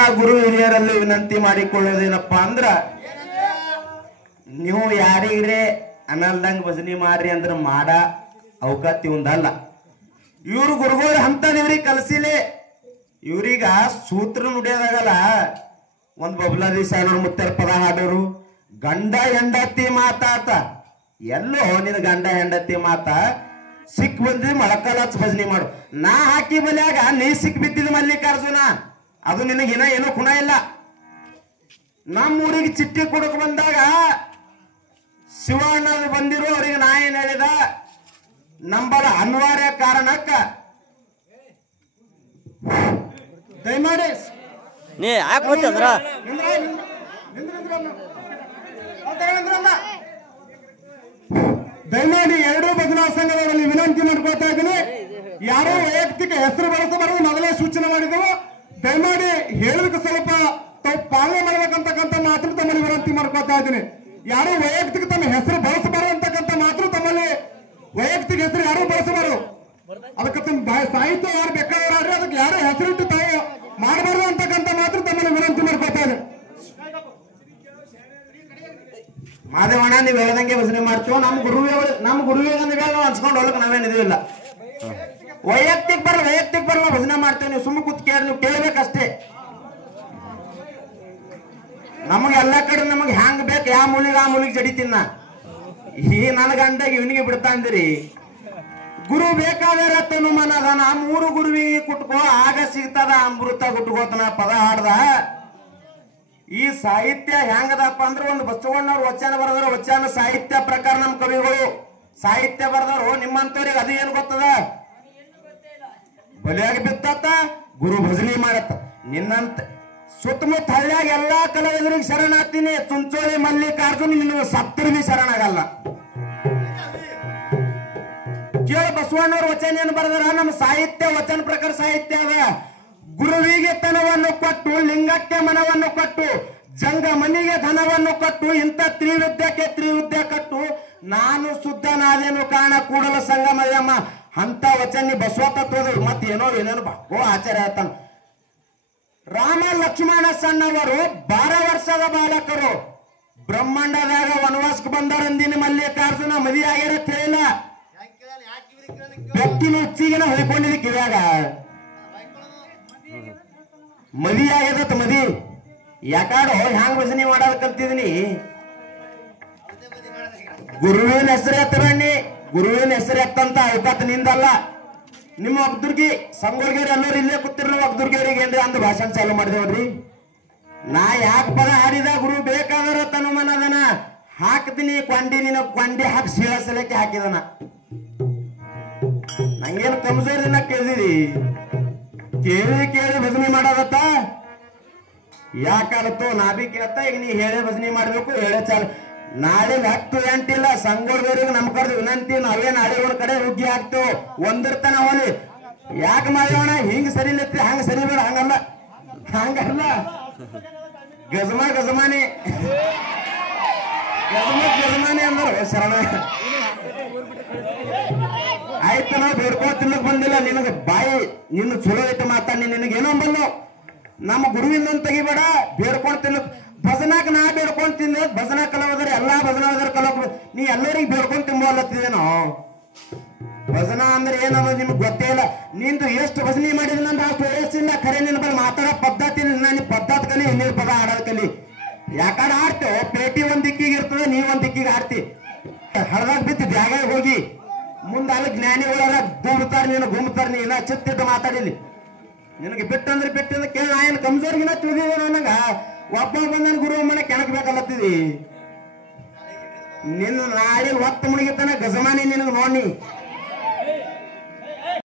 ಆದ ಗುರು ಹಿರಿಯರಲ್ಲಿ ವಿನಂತಿ ಮಾಡಿಕೊಳ್ಳೋದೇನಪ್ಪ ಅಂದ್ರ ನೀವು ಯಾರಿಗ್ರೆ ಅನಲ್ದಂಗ ಭಜನಿ ಮಾಡ್ರಿ ಅಂದ್ರ ಮಾಡ ಅವಕಾಶ ಒಂದಲ್ಲ. ಇವ್ರು ಗುರುಗಳು ಅಂತದ್ ಇವ್ರಿಗೆ ಕಲ್ಸಿಲೆ. ಇವ್ರೀಗ ಸೂತ್ರ ನುಡಿಯೋದಾಗಲ್ಲ. ಒಂದ್ ಬಬ್ಲಾದಿ ಸಾಯನವ್ರ ಮುತ್ತರ ಪದ ಹಾಡೋರು ಗಂಡ ಹೆಂಡತಿ ಮಾತಾತ. ಎಲ್ಲೋ ನಿನ್ ಗಂಡ ಹೆಂಡತಿ ಮಾತ ಸಿಕ್ ಬಂದಿ ಮೊಳಕಾಲ ಹಚ್ಚ ಭಜನಿ ಮಾಡು. ನಾ ಹಾಕಿ ಬಲ್ಯಾಗ ನೀ ಸಿಕ್ ಬಿದ್ದಿದ್ ಮಲ್ಲಿಕಾರ್ಜುನ, ಅದು ನಿನಗಿನ ಏನೋ ಗುಣ ಇಲ್ಲ. ನಮ್ಮ ಊರಿಗೆ ಚಿಟ್ಟಿ ಕೊಡಕ್ ಬಂದಾಗ ಶಿವಣ್ಣ ಬಂದಿರೋ ಅವ್ರಿಗೆ ನಾ ಏನ್ ಹೇಳಿದ, ನಂಬರ ಅನಿವಾರ್ಯ ಕಾರಣಕ್ಕ ದಯಮಾಡಿ ನೀ ಯಾಕೆ ಹೋಗ್ತದ್ರ ದಯಮಾಡಿ ಎರಡೂ ಭಜನಾ ಸಂಘದಲ್ಲಿ ವಿನಂತಿ ಮಾಡ್ಕೊಳ್ತಾ ಇದ್ದೀನಿ. ಯಾರೋ ವೈಯಕ್ತಿಕ ಹೆಸರು ಬಳಸಬಾರದು, ಮೊದಲೇ ಸೂಚನೆ ಮಾಡಿದೆವು. ದಯಮಾಡಿ ಹೇಳೋದಕ್ಕೆ ಸ್ವಲ್ಪ ತಾವು ಪಾಲನೆ ಮಾಡ್ಬೇಕಂತಕ್ಕಂಥ ಮಾತ್ರ ತಮ್ಮಲ್ಲಿ ವಿನಂತಿ ಮಾಡ್ಕೊಳ್ತಾ ಇದ್ದೀನಿ. ಯಾರು ವೈಯಕ್ತಿಕ ತಮ್ಮ ಹೆಸರು ಬಳಸಬಾರದು ಅಂತಕ್ಕಂಥ ಮಾತ್ರ ತಮ್ಮಲ್ಲಿ ವೈಯಕ್ತಿಕ ಹೆಸರು ಯಾರು ಬಳಸಬಾರದು. ಅದಕ್ಕೆ ತಮ್ಮ ಸಾಹಿತ್ಯ ಯಾರು ಬೇಕಾದ್ರೆ ಅದಕ್ಕೆ ಯಾರು ಹೆಸರಿಟ್ಟು ತಾವು ಮಾಡಬಾರದು ಅಂತಕ್ಕಂಥ ಮಾತ್ರ ತಮ್ಮಲ್ಲಿ ವಿನಂತಿ ಮಾಡ್ಕೊಳ್ತಾ ಇದ್ದೀನಿ. ಮಾದೇವಣ್ಣ ನೀವ್ ಹೇಳ್ದಂಗೆ ಭಜನೆ ಮಾಡ್ತೀವೋ ನಮ್ಮ ಗುರುವಿಗೆ ನಾವು ಹಂಚ್ಕೊಂಡು ಹೋಗ್ಲಕ್ ನಾವೇನ್ ಇದಿಲ್ಲ. ವೈಯಕ್ತಿಕ ಬರಲ್ಲ ಭಜನೆ ಮಾಡ್ತೇವೆ. ನೀವು ಸುಮ್ಮ ಕೂತ್ ಕೇಳಿ, ನೀವು ಕೇಳ್ಬೇಕಷ್ಟೇ. ನಮಗೆ ಎಲ್ಲ ಕಡೆ ನಮಗೆ ಹ್ಯಾಂಗ್ ಬೇಕು ಯಾವ ಮೂಲಿಗೆ ಆ ಮೂಲಿಗೆ ಜಡಿತೀನ. ಈ ನನ್ನ ಗಂಡಗೆ ಇವನಿಗೆ ಬಿಡ್ತಾ ಅಂದಿರಿ. ಗುರು ಬೇಕಾದ್ರೆ ತನು ಮನದಾನ ಮೂರು ಗುರುವಿಗೆ ಕುಟ್ಕೋ ಆಗ ಸಿಗ್ತದ ಅಮೃತ ಗುಟ್ಕೋತನ ಪದ ಹಾಡ್ದ. ಈ ಸಾಹಿತ್ಯ ಹೆಂಗದಪ್ಪ ಅಂದ್ರೆ ಒಂದು ಬಸವಣ್ಣವ್ರು ವಚನ ಬರೆದವರು, ವಚನ ಸಾಹಿತ್ಯ ಪ್ರಕಾರ ನಮ್ಮ ಕವಿಗಳು ಸಾಹಿತ್ಯ ಬರೆದವರು. ನಿಮ್ಮಂತವ್ರಿಗೆ ಅದು ಏನು ಗೊತ್ತದ? ಬಲಿಯಾಗಿ ಬಿತ್ತ ಗುರು ಭಜನಿ ಮಾಡತ್ತ. ನಿನ್ನಂತ ಸುತ್ತಮುತ್ತ ಹಳ್ಳಿಯಾಗ ಎಲ್ಲಾ ಕಲಾವಿದರಿಗೆ ಶರಣಾಗ್ತೀನಿ. ಚುಂಚೋಳಿ ಮಲ್ಲಿಕಾರ್ಜುನ್ ನಿನ್ನ ಸತ್ತರಿಗೆ ಶರಣಾಗಲ್ಲ. ಕೇಳ ಬಸವಣ್ಣವ್ರ ವಚನ ಏನು ಬರೆದಾರ? ನಮ್ಮ ಸಾಹಿತ್ಯ ವಚನ ಪ್ರಕಾರ ಸಾಹಿತ್ಯ ಅದ. ಗುರುವಿಗೆ ತನವನ್ನು ಕೊಟ್ಟು, ಲಿಂಗಕ್ಕೆ ಮನವನ್ನು ಕೊಟ್ಟು, ಜಂಗ ಮನಿಗೆ ಧನವನ್ನು ಕೊಟ್ಟು, ಇಂಥ ತ್ರಿವಿದ್ಯಕ್ಕೆ ತ್ರಿವಿದ್ಯೆ ಕೊಟ್ಟು, ನಾನು ಶುದ್ಧನಾದೇನು ಕಾರಣ ಕೂಡಲ ಸಂಗಮಯ್ಯಮ್ಮ ಅಂತ ವಚನ ಬಸವ ತತ್ವದ ಮತ್ತೆ ಏನೇನು ಬಾಕೋ ಆಚಾರ್ಯ ಹೇಳ್ತಾನ. ರಾಮ ಲಕ್ಷ್ಮಣ ಸಣ್ಣವರು 12 ವರ್ಷದ ಬಾಲಕರು ಬ್ರಹ್ಮಾಂಡದಾಗ ವನವಾಸಕ್ಕೆ ಬಂದವರಂದಿನ ಮಲ್ಲಿಕಾರ್ಜುನ ಮದಿ ಆಗ್ಯಾರ ತಿಳಿಲ್ಲ. ಬೆಕ್ಕಿನ ಉಚ್ಚಿಗೆನ ಹೊಯ್ಕೊಂಡಿದ್ದಕ್ಕೆ ಇವಾಗ ಮದಿ ಆಗ್ಯದತ್. ಮದಿ ಯಾಕಾಡೋ ಹ್ಯಾಂಗ ಭಜನೆ ಮಾಡೋದ್ ಕಲ್ತಿದೀನಿ. ಗುರುವಿನ ಹೆಸರು ಎತ್ತಬಣ್ಣಿ, ಗುರುವಿನ ಹೆಸರು ಎತ್ತಂತ ಅವಕಾಶ ನಿಂದಲ್ಲ. ನಿಮ್ಮ ಒಗ್ದುರ್ಗಿ ಸಂಗೋರ್ಗಿಯವ್ರು ಎಲ್ಲರೂ ಇಲ್ಲೇ ಕೂತಿರೋ ಒಗ್ದುರ್ಗಿಯವ್ರಿಗೆ ಏನ್ರಿ ಅಂದು ಭಾಷಣ ಚಾಲು ಮಾಡಿದೇವ್ರಿ. ನಾ ಯಾಕೆ ಪದ ಹಾಡಿದ? ಗುರು ಬೇಕಾದ್ರ ತನು ಮನದನ ಹಾಕ್ತೀನಿ ಕೊಂಡಿ, ನಿನ್ನ ಕೊಂಡಿ ಹಾಕಿ ಸೀಳಸಲಕ್ಕೆ ಹಾಕಿದನ. ನಂಗೇನು ಕಮಜೋರಿನ ಕೇಳಿದಿರಿ? ಕೇಳಿ ಭಜನೆ ಮಾಡೋದತ್ತ ಯಾಕಾಲತ್ತು ನಾ ಬಿ ಕೇಳ್ತಾ. ಈಗ ನೀ ಹೇಳೇ ಭಜನೆ ಮಾಡ್ಬೇಕು, ಹೇಳೇ ಚಾಲು. ನಾಳೆ 10 ಗಂಟೆಲ್ಲ ಸಂಗೋರ್ದವ್ರಿಗೆ ನಮ್ ಕಡೆ ವಿನಂತಿ, ನಾವೇ ನಾಳೆ ಒಂದ್ ಕಡೆ ಹುಗ್ಗಿ ಹಾಕ್ತೇವೆ. ಒಂದಿರ್ತಾನ ಅವಲಿ ಯಾಕೆ ಮಾಡೋಣ ಹಿಂಗ್ ಸರಿ ನಿತ್ತಿ, ಹಂಗ ಸರಿ ಬೇಡ. ಹಂಗಲ್ಲ ಗಜಮಾನಿ ಅಂದ್ರ ಶರಣ. ಆಯ್ತು, ನಾವು ಬೇಡ್ಕೊಂಡ್ ತಿನ್ನಕ್ ಬಂದಿಲ್ಲ. ನಿನಗೆ ಬಾಯಿ ನಿನ್ನ ಚಲೋ ಐತೆ ಮಾತಾಡಿ, ನಿನಗೇನೋ ಅಂಬಲ್ಲು. ನಮ್ಮ ಗುರುವಿಂದ ತೆಗಿಬೇಡ, ಬೇಡ್ಕೊಂಡ್ ತಿನ್ನಕ್. ಭಜನಾಕ್ ನಾ ಬೇಡ್ಕೊಂಡ್ ತಿಂದ ಭಜನಾ ಕಲಾವಿದರು ಎಲ್ಲಾ ಭಜನಾವಿದರ ಕಲಾವಿದರು ನೀ ಎಲ್ಲರಿಗೆ ಬೇಡ್ಕೊಂಡ್ ತಿಂಬೋಲತ್ತಿದೇನೋ. ಭಜನಾ ಅಂದ್ರೆ ಏನನ್ನೋದು ನಿಮ್ಗೆ ಗೊತ್ತೇ ಇಲ್ಲ. ನಿಂದು ಎಷ್ಟು ಭಜನೆ ಮಾಡಿದ್ರೆ ನಂದು ಅಷ್ಟು ವಯಸ್ಸಿಲ್ಲ. ಖರೆ ನಿನ್ನ ಬಳಿ ಮಾತಾಡೋ ಪದ್ಧತಿ ನಾನು ಪದ್ಧತಿ ಕಲಿ, ಹಿಂದಿನ ಪದ ಆಡೋದ್ ಕಲಿ. ಯಾಕಡೆ ಆಡ್ತೇವೆ? ಪೇಟಿ ಒಂದ್ ದಿಕ್ಕಿಗೆ ಇರ್ತದೆ, ನೀವ್ ಒಂದ್ ದಿಕ್ಕಿಗೆ ಆಡ್ತಿ. ಹಳದಾಗ ಬಿತ್ತು ಜಾಗ ಹೋಗಿ ಮುಂದೆ ಅಲ್ಲಿ ಜ್ಞಾನಿಗಳೆಲ್ಲ ದೂಡ್ತಾರ, ನೀನು ಗುಮ್ತಾರ. ನೀನ ಚಿತ್ತಿಟ್ಟು ಮಾತಾಡಿಲಿ. ನಿನಗೆ ಬಿಟ್ಟಂದ್ರೆ ಬಿಟ್ಟಂದ್ರೆ ಕೇಳ. ನಾ ಏನು ಕಮ್ಜೋರ್ಗಿನ ತಿಳಿದಿದೆ ನನಗ. ಒಬ್ಬ ಬಂದನ್ ಗುರು ಮನೆ ಕೆಣಕ್ಬೇಕಲ್ಲತ್ತಿದಿ. ನಿನ್ನ ನಾಳೆ ಹೊತ್ತು ಮುಳುಗಿತಾನ ಗಜಮಾನಿ ನಿನಗೆ ನೋಡಿ.